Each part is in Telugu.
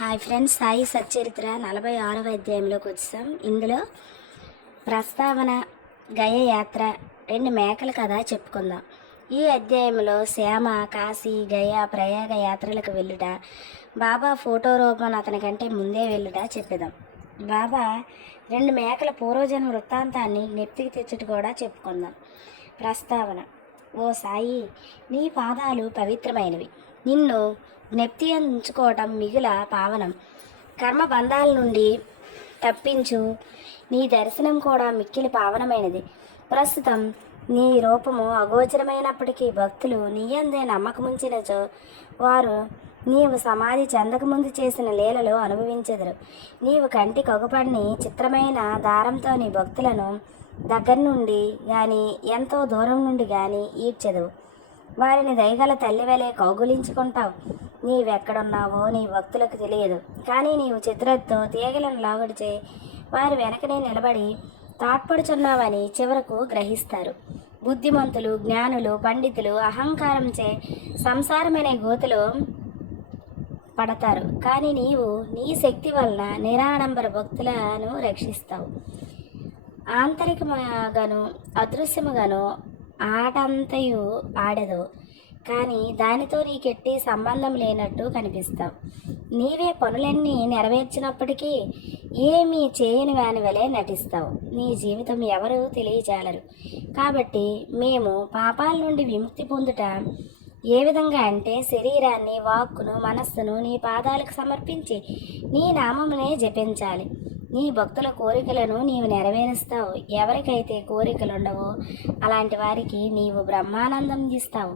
హాయ్ ఫ్రెండ్స్, సాయి సచ్చరిత్ర 46వ అధ్యాయంలోకి వచ్చాం. ఇందులో ప్రస్తావన, గయ యాత్ర, 2 మేకల కథ చెప్పుకుందాం. ఈ అధ్యాయంలో శ్యామ కాశీ, గయ, ప్రయాగ యాత్రలకు వెళ్ళుట, బాబా ఫోటో రూపంలో అతని కంటే ముందే వెళ్ళుట చెప్పేదాం. బాబా 2 మేకల పూర్వజన్మ వృత్తాంతాన్ని జ్ఞప్తికి తెచ్చుట కూడా చెప్పుకుందాం. ప్రస్తావన: ఓ సాయి, నీ పాదాలు పవిత్రమైనవి. నిన్ను జ్ఞప్తి ఉంచుకోవటం మిగుల పావనం. కర్మబంధాల నుండి తప్పించు. నీ దర్శనం కూడా మిక్కిలి పావనమైనది. ప్రస్తుతం నీ రూపము అగోచరమైనప్పటికీ భక్తులు నీయందే నమ్మకముంచినచో వారు నీవు సమాధి చెందకముందు చేసిన లీలలు అనుభవించెదరు. నీవు కంటి కగుపడిని చిత్రమైన దారంతో నీ భక్తులను దగ్గర నుండి గాని ఎంతో దూరం నుండి గాని ఈడ్చెదవు. వారిని దయగల తల్లి వలె కౌగులించుకుంటావు. నీవెక్కడున్నావో నీ భక్తులకు తెలియదు. కానీ నీవు చిత్రతో తీగలను లాగుడిచే వారి వెనకనే నిలబడి తాట్పడుచున్నావని చివరకు గ్రహిస్తారు. బుద్ధిమంతులు, జ్ఞానులు, పండితులు అహంకారంచే సంసారమనే గోతులో పడతారు. కానీ నీవు నీ శక్తి వలన నిరాడంబర భక్తులను రక్షిస్తావు. ఆంతరికముగాను అదృశ్యముగాను ఆటంతయు ఆడదు, కానీ దానితో నీకెట్టి సంబంధం లేనట్టు కనిపిస్తావు. నీవే పనులన్నీ నెరవేర్చినప్పటికీ ఏమీ చేయని వాని వలె నటిస్తావు. నీ జీవితం ఎవరు తెలియజాలరు. కాబట్టి మేము పాపాల నుండి విముక్తి పొందుట ఏ విధంగా అంటే, శరీరాన్ని, వాక్కును, మనస్సును నీ పాదాలకు సమర్పించి నీ నామమునే జపించాలి. నీ భక్తుల కోరికలను నీవు నెరవేరుస్తావు. ఎవరికైతే కోరికలుండవో అలాంటి వారికి నీవు బ్రహ్మానందం ఇస్తావు.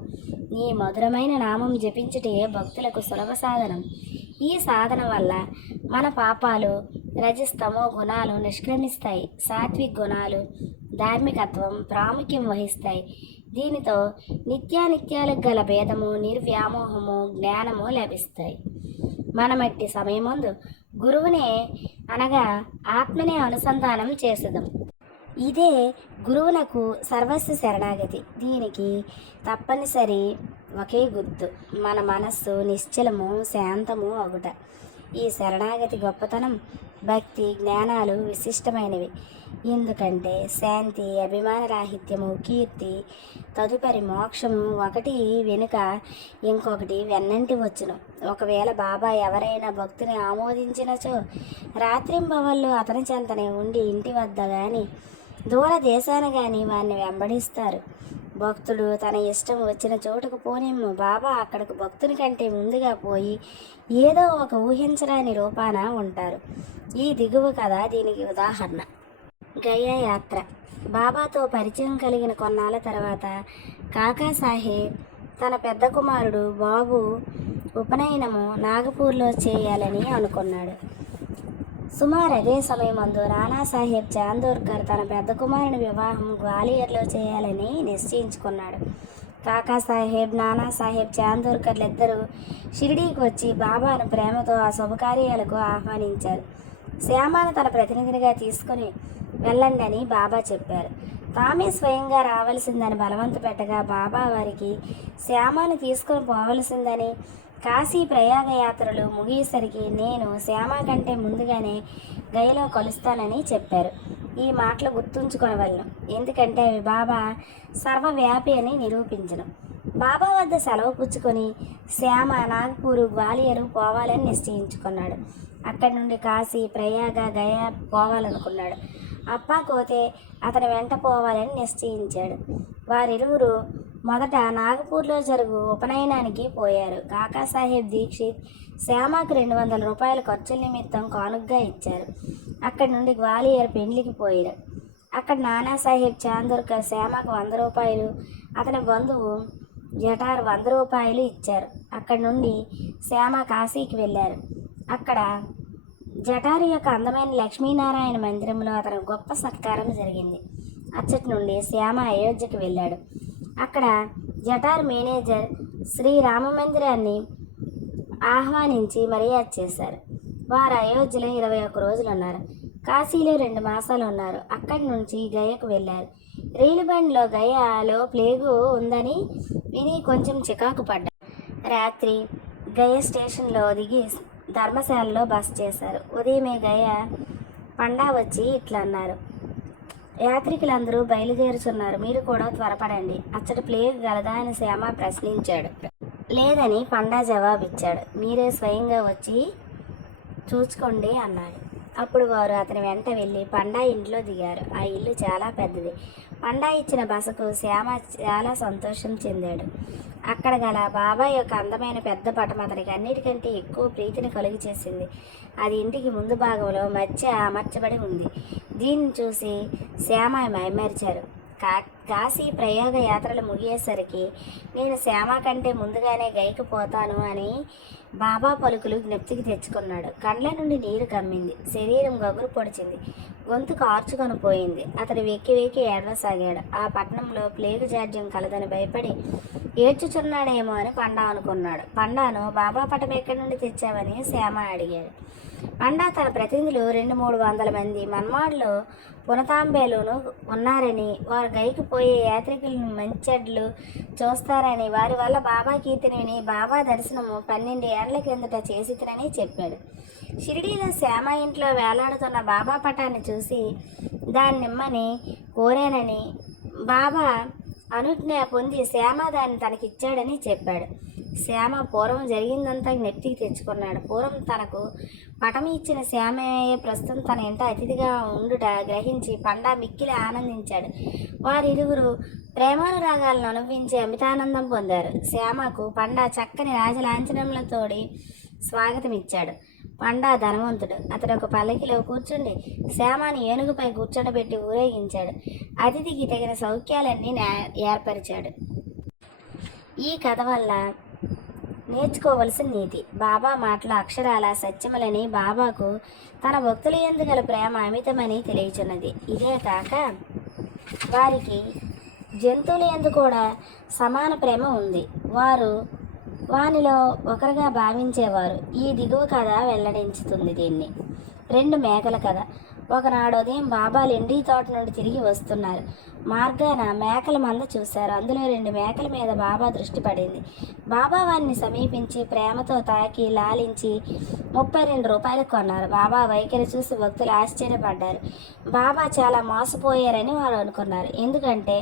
నీ మధురమైన నామం జపించుటే భక్తులకు సులభ సాధనం. ఈ సాధన వల్ల మన పాపాలు, రజస్తమో గుణాలు నిష్క్రమిస్తాయి. సాత్విక గుణాలు, ధార్మికత్వం ప్రాముఖ్యం వహిస్తాయి. దీనితో నిత్యానిత్యాలకు గల భేదము, నిర్వ్యామోహము, జ్ఞానము లభిస్తాయి. మనమట్టి సమయమందు గురువునే అనగా ఆత్మనే అనుసంధానం చేసేదాం. ఇదే గురువునకు సర్వస్వ శరణాగతి. దీనికి తప్పనిసరి ఒకే గుర్తు: మన మనస్సు నిశ్చలము, శాంతము అగుట. ఈ శరణాగతి గొప్పతనం, భక్తి, జ్ఞానాలు విశిష్టమైనవి. ఎందుకంటే శాంతి, అభిమానరాహిత్యము, కీర్తి, తదుపరి మోక్షము ఒకటి వెనుక ఇంకొకటి వెన్నంటి వచ్చును. ఒకవేళ బాబా ఎవరైనా భక్తిని ఆమోదించినచో రాత్రింబవళ్ళు అతని చెంతనే ఉండి ఇంటి వద్ద కానీ దూర దేశాన కానీ వారిని వెంబడిస్తారు. భక్తుడు తన ఇష్టం వచ్చిన చోటుకు పోనిమ్ము, బాబా అక్కడికి భక్తుని కంటే ముందుగా పోయి ఏదో ఒక ఊహించరాని రూపాన ఉంటారు. ఈ దిగువ కథ దీనికి ఉదాహరణ. గయా యాత్ర. బాబాతో పరిచయం కలిగిన కొన్నాళ్ళ తర్వాత కాకాసాహెబ్ తన పెద్ద కుమారుడు బాబు ఉపనయనము నాగపూర్లో చేయాలని అనుకున్నాడు. సుమారు అదే సమయమందు నానాసాహెబ్ చాందోర్కర్ తన పెద్ద కుమారుని వివాహం గ్వాలియర్లో చేయాలని నిశ్చయించుకున్నాడు. కాకాసాహెబ్, నానాసాహెబ్ చాందోర్కర్లు ఇద్దరూ షిరిడీకి వచ్చి బాబాను ప్రేమతో ఆ శుభకార్యాలకు ఆహ్వానించారు. శ్యామను తన ప్రతినిధినిగా తీసుకుని వెళ్ళండి అని బాబా చెప్పారు. తామే స్వయంగా రావలసిందని బలవంత పెట్టగా బాబా వారికి శ్యామను తీసుకుని పోవలసిందని, కాశీ ప్రయాగ యాత్రలు ముగియేసరికి నేను శ్యామ కంటే ముందుగానే గయలో కలుస్తానని చెప్పారు. ఈ మాటలు గుర్తుంచుకొనవలను, ఎందుకంటే అవి బాబా సర్వవ్యాపి అని నిరూపించను. బాబా వద్ద సెలవు పుచ్చుకొని శ్యామ నాగపూరు, గ్వాలియరు పోవాలని నిశ్చయించుకున్నాడు. అక్కడి నుండి కాశీ, ప్రయాగ, గయా పోవాలనుకున్నాడు. అప్పా కోతే అతని వెంట పోవాలని నిశ్చయించాడు. వారిరువురు మొదట నాగపూర్లో జరుగు ఉపనయనానికి పోయారు. కాకాసాహెబ్ దీక్షిత్ శ్యామకు 200 రూపాయల ఖర్చుల నిమిత్తం కానుగ్గా ఇచ్చారు. అక్కడి నుండి గ్వాలియర్ పెండ్లికి పోయారు. అక్కడ నానాసాహెబ్ చాందోర్కర్ శ్యామకు 100 రూపాయలు, అతని బంధువు జటార్ 100 రూపాయలు ఇచ్చారు. అక్కడి నుండి శ్యామ కాశీకి వెళ్ళారు. అక్కడ జటారు యొక్క అందమైన లక్ష్మీనారాయణ మందిరంలో అతను గొప్ప సత్కారం జరిగింది. అచ్చటి నుండి శ్యామ అయోధ్యకు వెళ్ళాడు. అక్కడ జటార్ మేనేజర్ శ్రీ రామ మందిరాన్ని ఆహ్వానించి మర్యాద చేశారు. వారు అయోధ్యలో 21 రోజులు ఉన్నారు. కాశీలో 2 మాసాలు ఉన్నారు. అక్కడి నుంచి గయకు వెళ్ళారు. రైలు బండిలో గయాలో ప్లేగు ఉందని విని కొంచెం చికాకు పడ్డారు. రాత్రి గయ స్టేషన్లో దిగి ధర్మశాలలో బస చేశారు. ఉదయమే గయ పండా వచ్చి ఇట్లా అన్నారు: యాత్రికులందరూ బయలుదేరుతున్నారు, మీరు కూడా త్వరపడండి. అచ్చటి ప్లేగ్ గలదా అని శ్యామ ప్రశ్నించాడు. లేదని పండా జవాబిచ్చాడు. మీరే స్వయంగా వచ్చి చూసుకోండి అన్నాడు. అప్పుడు వారు అతని వెంట వెళ్ళి పండా ఇంట్లో దిగారు. ఆ ఇల్లు చాలా పెద్దది. పండా ఇచ్చిన బసకు శ్యామ చాలా సంతోషం చెందాడు. అక్కడ గల బాబా యొక్క అందమైన పెద్ద పటం అతనికి అన్నిటికంటే ఎక్కువ ప్రీతిని కలుగు చేసింది. అది ఇంటికి ముందు భాగంలో మధ్య అమర్చబడి ఉంది. దీన్ని చూసి శ్యామ మైమరిచారు. కాశీ ప్రయోగ యాత్రలు ముగియేసరికి నేను శ్యామ కంటే ముందుగానే గైకి పోతాను అని బాబా పలుకులు జ్ఞప్తికి తెచ్చుకున్నాడు. కండ్ల నుండి నీరు కమ్మింది, శరీరం గగురు పొడిచింది, గొంతు కార్చుకొని పోయింది. అతడు వెక్కి వెక్కి ఏడవసాగాడు. ఆ పట్టణంలో ప్లేగు జాడ్యం కలదని భయపడి ఏడ్చుచున్నాడేమో అని పండా అనుకున్నాడు. పండాను బాబా పటం ఎక్కడి నుండి తెచ్చావని శ్యామ అడిగాడు. పండా తన ప్రతినిధులు 200-300 మంది మన్మాడ్లో పునతాంబేలోనూ ఉన్నారని, వారు గైకి పోయే యాత్రికులను మంచెడ్లు చూస్తారని, వారి వల్ల బాబా కీర్తిని విని బాబా దర్శనము 12 ఏళ్ల కిందట చేసినని చెప్పాడు. షిరిడీలో శ్యామ ఇంట్లో వేలాడుతున్న బాబా పటాన్ని చూసి దాన్నిమ్మని కోరానని, బాబా అనుజ్ఞ పొంది శ్యామ దాన్ని తనకిచ్చాడని చెప్పాడు. శ్యామ పూర్వం జరిగిందంతా జ్ఞప్తికి తెచ్చుకున్నాడు. పూర్వం తనకు పటం ఇచ్చిన శ్యామయ్య ప్రస్తుతం తన ఇంట అతిథిగా ఉండుట గ్రహించి పండా మిక్కిలి ఆనందించాడు. వారిరువురు ప్రేమానురాగాలను అనుభవించి అమితానందం పొందారు. శ్యామకు పండా చక్కని రాజలాంఛనములతోడి స్వాగతమిచ్చాడు. పండా ధనవంతుడు. అతడు ఒక పల్లకిలో కూర్చుండి శ్యామని ఏనుగుపై కూర్చోబెట్టి ఊరేగించాడు. అతిథికి తగిన సౌఖ్యాలన్నీ ఏర్పరిచాడు. ఈ కథ వల్ల నేర్చుకోవలసిన నీతి: బాబా మాటలు అక్షరాల సత్యములని బాబాకు తన భక్తుల యందు గల ప్రేమ అమితమని తెలియచున్నది. ఇదే కాక వారికి జంతువుల యందు కూడా సమాన ప్రేమ ఉంది. వారు వానిలో ఒకరుగా భావించేవారు. ఈ దిగువ కథ వెల్లడించుతుంది దీన్ని. 2 మేకల కథ. ఒకనాడు ఉదయం బాబా లెండి తోట నుండి తిరిగి వస్తున్నారు. మార్గాన మేకల మంద చూశారు. అందులో 2 మేకల మీద బాబా దృష్టి పడింది. బాబా వారిని సమీపించి ప్రేమతో తాకి లాలించి 32 రూపాయలకు కొన్నారు. బాబా వైఖరి చూసి భక్తులు ఆశ్చర్యపడ్డారు. బాబా చాలా మోసపోయారని వారు అనుకున్నారు. ఎందుకంటే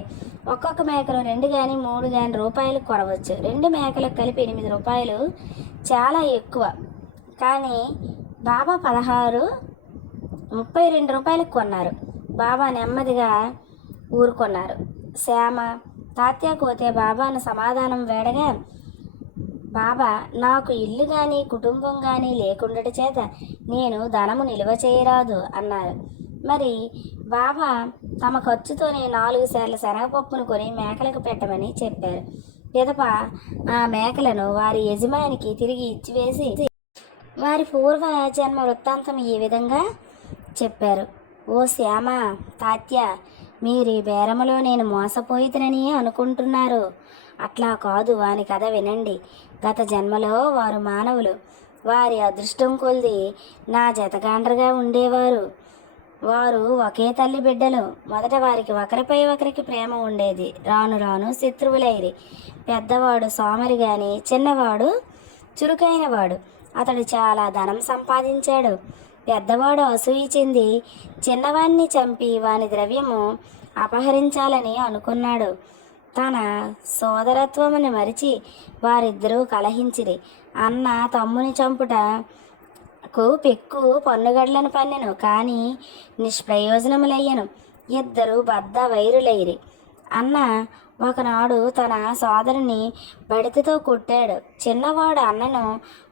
ఒక్కొక్క మేకలు 2 కానీ 3 కానీ రూపాయలకు కొనవచ్చు. 2 మేకలకు కలిపి 8 రూపాయలు చాలా ఎక్కువ. కానీ బాబా 32 రూపాయలకు కొన్నారు. బాబా నెమ్మదిగా ఊరుకొన్నారు. శ్యామ తాత్యా కోతే బాబాను సమాధానం వేడగా, బాబా నాకు ఇల్లు కానీ కుటుంబం కానీ లేకుండట చేత నేను ధనము నిల్వ చేయరాదు అన్నారు. మరి బాబా తమ ఖర్చుతోనే 4 సేర్ల శనగపప్పును కొని మేకలకు పెట్టమని చెప్పారు. పిదప ఆ మేకలను వారి యజమానికి తిరిగి ఇచ్చివేసి వారి పూర్వ జన్మ వృత్తాంతం ఈ విధంగా చెప్పారు. ఓ శ్యామ, తాత్య, మీరు ఈ బేరములో నేను మోసపోయితనని అనుకుంటున్నారు. అట్లా కాదు, వాని కథ వినండి. గత జన్మలో వారు మానవులు. వారి అదృష్టం కొలిది నా జతగాండ్రగా ఉండేవారు. వారు ఒకే తల్లి బిడ్డలు. మొదట వారికి ఒకరిపై ఒకరికి ప్రేమ ఉండేది. రాను రాను శత్రువులైరి. పెద్దవాడు సోమరి గాని చిన్నవాడు చురుకైనవాడు. అతడు చాలా ధనం సంపాదించాడు. పెద్దవాడు అసూయ చెంది చిన్నవాణ్ణి చంపి వాని ద్రవ్యము అపహరించాలని అనుకున్నాడు. తన సోదరత్వముని మరిచి వారిద్దరూ కలహించిరి. అన్న తమ్ముని చంపుటకు పెక్కు పన్నుగడ్లను పన్నెను, కానీ నిష్ప్రయోజనములయ్యను. ఇద్దరు బద్ద వైరులైరి. అన్న ఒకనాడు తన సోదరుని బడితతో కొట్టాడు. చిన్నవాడు అన్నను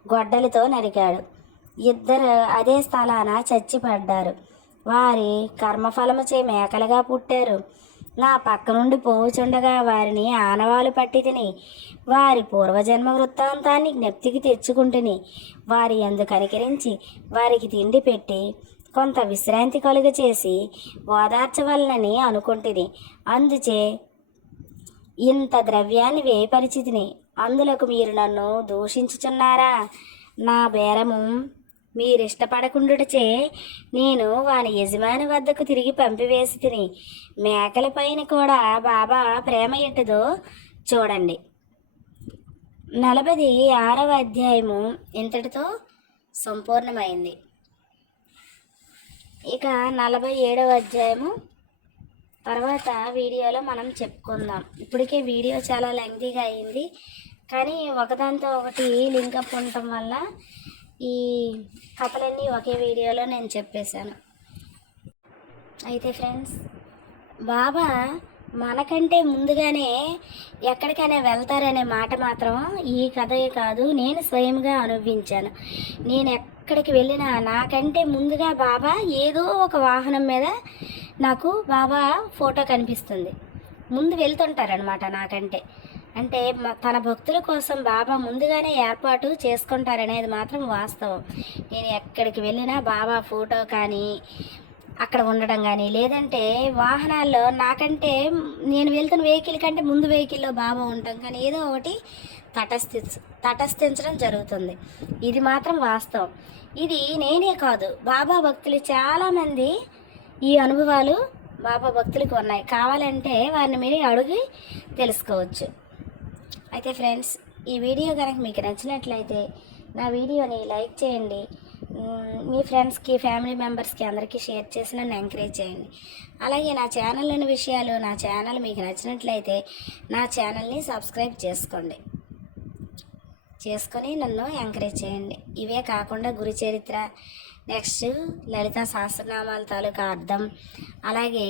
గొడ్డలితో నరికాడు. ఇద్దరు అదే స్థలాన చచ్చిపడ్డారు. వారి కర్మఫలముచే మేకలుగా పుట్టారు. నా పక్క నుండి పోవుచుండగా వారిని ఆనవాలు పట్టి తిని వారి పూర్వజన్మ వృత్తాంతాన్ని జ్ఞప్తికి తెచ్చుకుంటుని వారి యందు కనికరించి వారికి తిండి పెట్టి కొంత విశ్రాంతి కలుగ చేసి ఓదార్చవలనని అనుకుంటుని. అందుచే ఇంత ద్రవ్యాన్ని వేయపరిచితిని. అందులకు మీరు నన్ను దూషించుచున్నారా? నా బేరము మీరిష్టపడకుండుటచే నేను వాని యజమాని వద్దకు తిరిగి పంపివేసి తిని. మేకలపైన కూడా బాబా ప్రేమ ఎట్టుదో చూడండి. 46వ అధ్యాయము ఇంతటితో సంపూర్ణమైంది. ఇక 47వ అధ్యాయము తర్వాత వీడియోలో మనం చెప్పుకుందాం. ఇప్పటికే వీడియో చాలా లెంగ్తీగా అయింది, కానీ ఒకదాంతో ఒకటి లింకప్ ఉండటం వల్ల ఈ కథలన్నీ ఒకే వీడియోలో నేను చెప్పేశాను. అయితే ఫ్రెండ్స్, బాబా మనకంటే ముందుగానే ఎక్కడికైనా వెళ్తారనే మాట మాత్రం ఈ కథే కాదు, నేను స్వయంగా అనుభవించాను. నేను ఎక్కడికి వెళ్ళినా నాకంటే ముందుగా బాబా ఏదో ఒక వాహనం మీద నాకు బాబా ఫోటో కనిపిస్తుంది. ముందు వెళ్తుంటారనమాట నాకంటే. అంటే తన భక్తుల కోసం బాబా ముందుగానే ఏర్పాటు చేసుకుంటారనేది మాత్రం వాస్తవం. నేను ఎక్కడికి వెళ్ళినా బాబా ఫోటో కానీ అక్కడ ఉండడం కానీ, లేదంటే వాహనాల్లో నాకంటే నేను వెళ్తున్న వెహికల్ కంటే ముందు వెహికల్లో బాబా ఉంటాం కానీ ఏదో ఒకటి తటస్థించడం జరుగుతుంది. ఇది మాత్రం వాస్తవం. ఇది నేనే కాదు, బాబా భక్తులు చాలామంది ఈ అనుభవాలు బాబా భక్తులకు ఉన్నాయి. కావాలంటే వారిని మీరు అడిగి తెలుసుకోవచ్చు. అయితే ఫ్రెండ్స్, ఈ వీడియో కనుక మీకు నచ్చినట్లయితే నా వీడియోని లైక్ చేయండి, మీ ఫ్రెండ్స్కి, ఫ్యామిలీ మెంబర్స్కి అందరికీ షేర్ చేసి నన్ను ఎంకరేజ్ చేయండి. అలాగే నా ఛానల్లోని విషయాలు, నా ఛానల్ మీకు నచ్చినట్లయితే నా ఛానల్ని సబ్స్క్రైబ్ చేసుకొని నన్ను ఎంకరేజ్ చేయండి. ఇవే కాకుండా గురు చరిత్ర, నెక్స్ట్ లలితా సహస్రనామాల తాలూకా అర్థం, అలాగే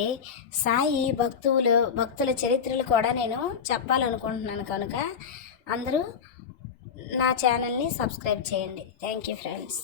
సాయి భక్తుల చరిత్రలు కూడా నేను చెప్పాలనుకుంటున్నాను. కనుక అందరూ నా ఛానల్ని సబ్స్క్రైబ్ చేయండి. Thank you friends.